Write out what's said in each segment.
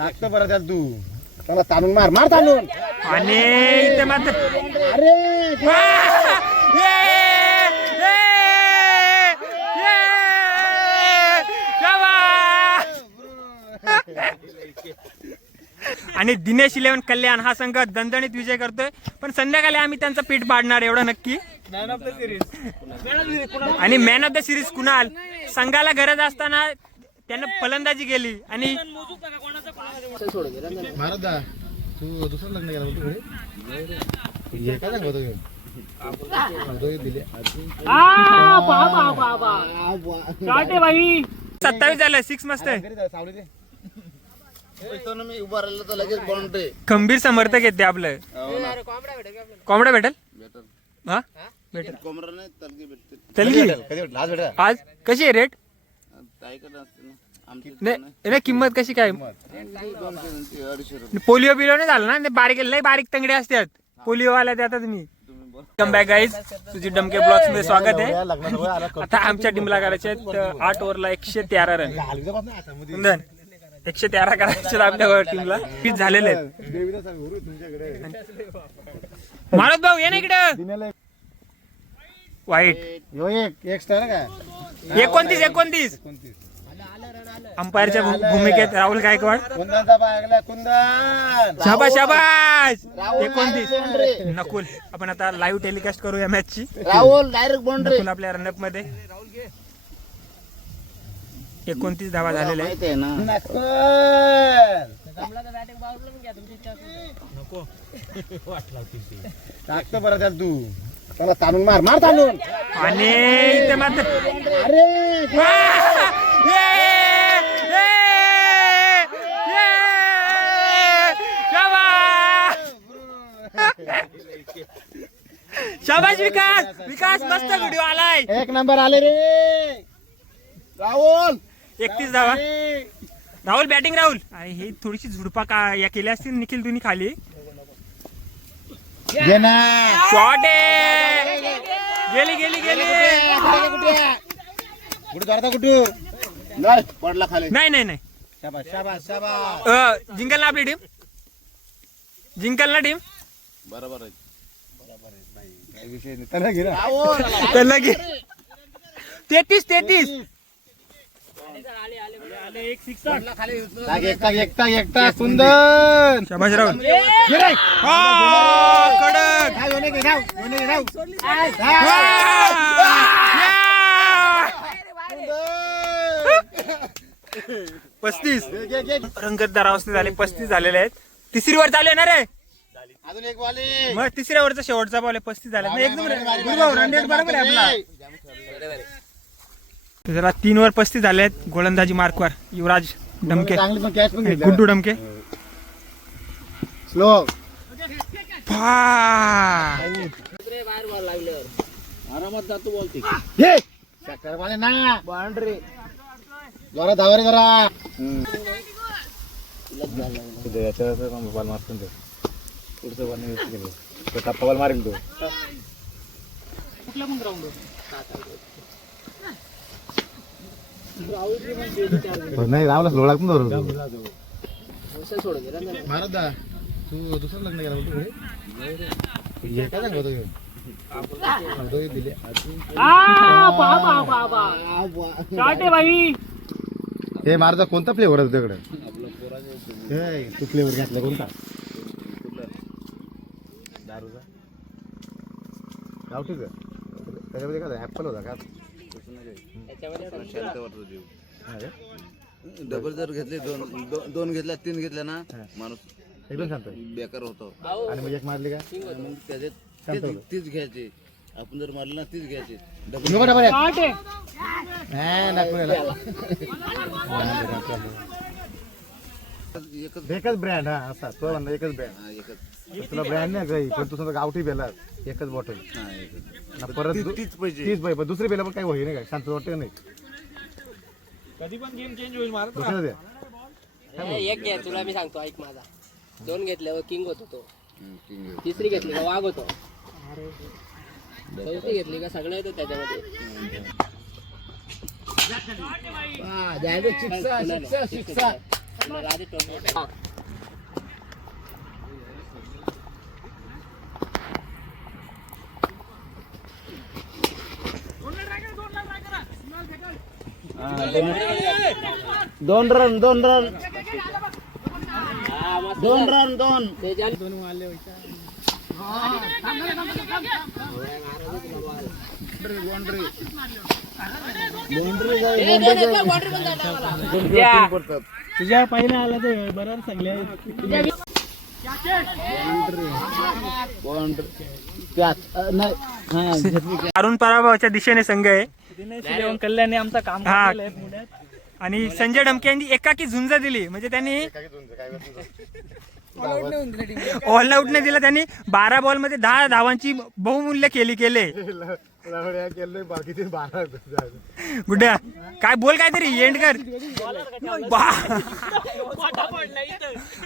टाकतो बरं त्यात तू चला ताणून मार मार ताणून आणि इथे मात्र अरे आणि दिनेश 11 कल्याण हा संघ दणदणीत विजय करतोय. पण संध्याकाळी आम्ही त्यांचं पीठ पाडणार एवढं नक्की. आणि man of the series Kunal. संघाला गरज असताना त्यानं फलंदाजी केली आणि भारत तू दुसरं लग्न केलं दिले 27 झालं 6 मस्त आहे. मी उभा राहिलो तर लगेच बॉन्ड खंबीर समर्थक आहेत ते आपलं. कोंबडा भेटेल हा भेटेल कोंबडा नाही तलगी भेटते तलगी आज भेटा आज कशी आहे रेट. ताईकडे असते ना आमची नाही किंमत कशी काय. 200 पोलिओ बिलिओ नाही झालं ना ते बारीक लय बारीक तंगडे असतात पोलिओ वाल्या ते आता तुम्ही. कम बॅक गाईज तुझी डमके ब्लॉग्स मध्ये स्वागत आहे. आता आमच्या टीमला करायचे 8 ओव्हरला 113 रन. 113 करायचे आपल्या टीमला पिच झालेले आहेत. मानव भाऊ ये ना इकडं. वाईट एक स्टार का 29 अंपायरच्या भूमिकेत राहुल गायकवाड. कुंदनचा पाय कुंदन शाबाश शाबाश 29 नकुल. आपण आता लाईव्ह टेलिकास्ट करू या मॅच ची. राहुल डायरेक्ट बाउंड्री नकुल आपल्या रनअप मध्ये 29 धावा झालेल्या आहेत. टाकतो बरं त्यात तू चला ताणून मार मार ताणून आणि इथे मात्र अरे शाबाश विकास मस्त व्हिडिओ आलाय. 1 नंबर आले रे राहुल. 31 धावा राहुल बॅटिंग राहुल. अरे हे थोडीशी झुडपा का या केल्या असतील निखिल तुम्ही खाली. शॉट गेली कुठे करता कुठे नाही पडला खाली. नाही शाबाश शाबाश शाबाश जिंकल ना आपली टीम. जिंकल ना टीम. बरोबर आहे काही विषय नाही त्याला घे ना. त्याला घे 33 एकटा कुंदन शाबाश राहुल. कडक 35 रंगतदार अवस्थेत झाले. 35 झालेले आहेत. तिसरी वर चालू आहे ना रे. अजून एक बॉली मग तिसऱ्या वरचा शेवटचा बॉल आहे. 35 झाले एकदम रन रेट बरोबर आहे आपला. त्याला 3 वर 35 झाले आहेत. गोलंदाजी मार्कवर युवराज डमके गुड्डू डमके. स्लो आरामात जातो बोलते वाले ना बाउंड्री जरा धावा रे जरा बॉल मारतो पुढचं बॉल टप्पा बॉल मारेल तो कुठला पण ग्राउंड नाही रावला लोळा पण भारत तू दुसरं लग्न केलं दिले हे मारता कोणता फ्लेवर आहे तुझ्याकडे. तू फ्लेवर घातला कोणता दारूचा गावठीच त्याच्यामध्ये काय ऍपल होता का डबल जर घेतले दोन घेतल्या 3 घेतल्या ना माणूस एकदम शांत बेकार होतो. आणि मग एक मारली का मग त्याच्यात तीच घ्यायची. आपण जर मारलं ना तीच घ्यायची. एकच ब्रँड हा असा तो म्हणला एकच ब्रँड तुला ब्रँड नाही काही पण तू समजा गावठी बेला एकच बॉटल परत तीच पाहिजे पण दुसरी बेला पण काही होई नाही काय शांत वाटत नाही. कधी पण गेम चेंज होईल मार. एक घे तुला मी सांगतो ऐक माझा. 2 घेतल्यावर किंग होतो तो. तिसरी घेतली का वाघ होतो. चौथी घेतली का सगळं येतं त्याच्यामध्ये. आधी टोल. हा. दोन रन हा, मस्त दोन झालं. रन दोन तेजाल. तुझ्या पहिला आला ते बरोबर सगळे अरुण पराभवाच्या दिशेने संघ आहे. कल्याणी आमचं काम हा आणि संजय डमके यांनी एकाकी झुंज दिली, म्हणजे त्यांनी ऑल आउट नाही दिला. त्यांनी 12 बॉल मध्ये 10 धावांची बहुमूल्य केले. गुड्या काय बोल काहीतरी एंड कर.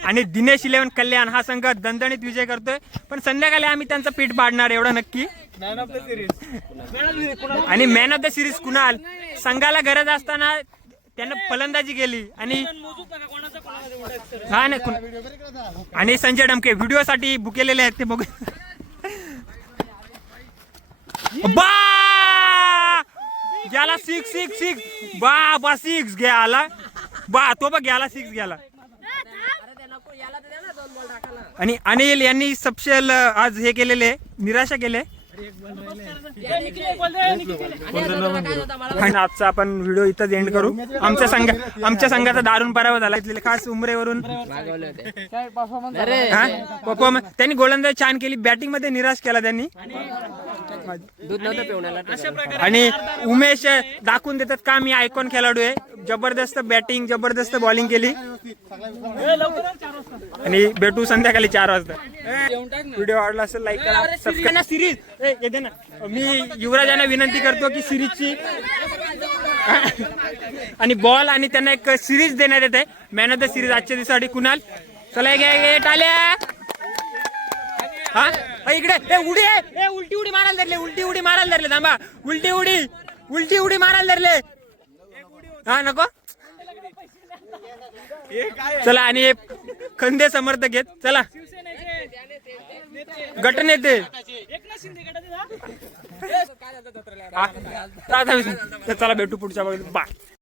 आणि दिनेश 11 कल्याण हा संघ दणदणीत विजय करतोय, पण संध्याकाळी आम्ही त्यांचं पीठ पाडणार एवढं नक्की. आणि man of the series Kunal. संघाला गरज असताना त्यानं फलंदाजी केली आणि हा नाही. आणि संजय डमके व्हिडिओ साठी बुकेलेले आहेत ते बघ. बा गेला 6 बा 6 गेला बा तो बघ गेला 6 गेला. आणि अनिल यांनी स्पेशल आज हे केलेले निराशा केले. आणि आजचा आपण व्हिडिओ इथंच एंड करू. आमच्या संघाचा दारुण पराभव झाला. खास उमरेवरून परफॉर्मन्स त्यांनी गोलंदाजी छान केली, बॅटिंग मध्ये निराश केला त्यांनी. आणि उमेश दाखवून देतात का मी आयकॉन खेळाडू आहे. जबरदस्त बॅटिंग जबरदस्त बॉलिंग केली. आणि भेटू संध्याकाळी 4 वाजता. व्हिडिओ आवडला असेल लाईक करा, सबस्क्राईब. सिरीज येते ना, मी युवराजांना विनंती करतो की सिरीजची आणि बॉल आणि त्यांना एक सिरीज देण्यात येते. मॅन ऑफ द सिरीज आजच्या दिवसासाठी कुणाल. चला घे टाल्या. हा इकडे उडी आहे. उलटी उडी मारायला धरले थांबा. उलटी उडी मारायला धरले. हा नको. चला आणि हे खंदे समर्थक आहेत. चला गटनेते चला भेटू पुढच्या बाय.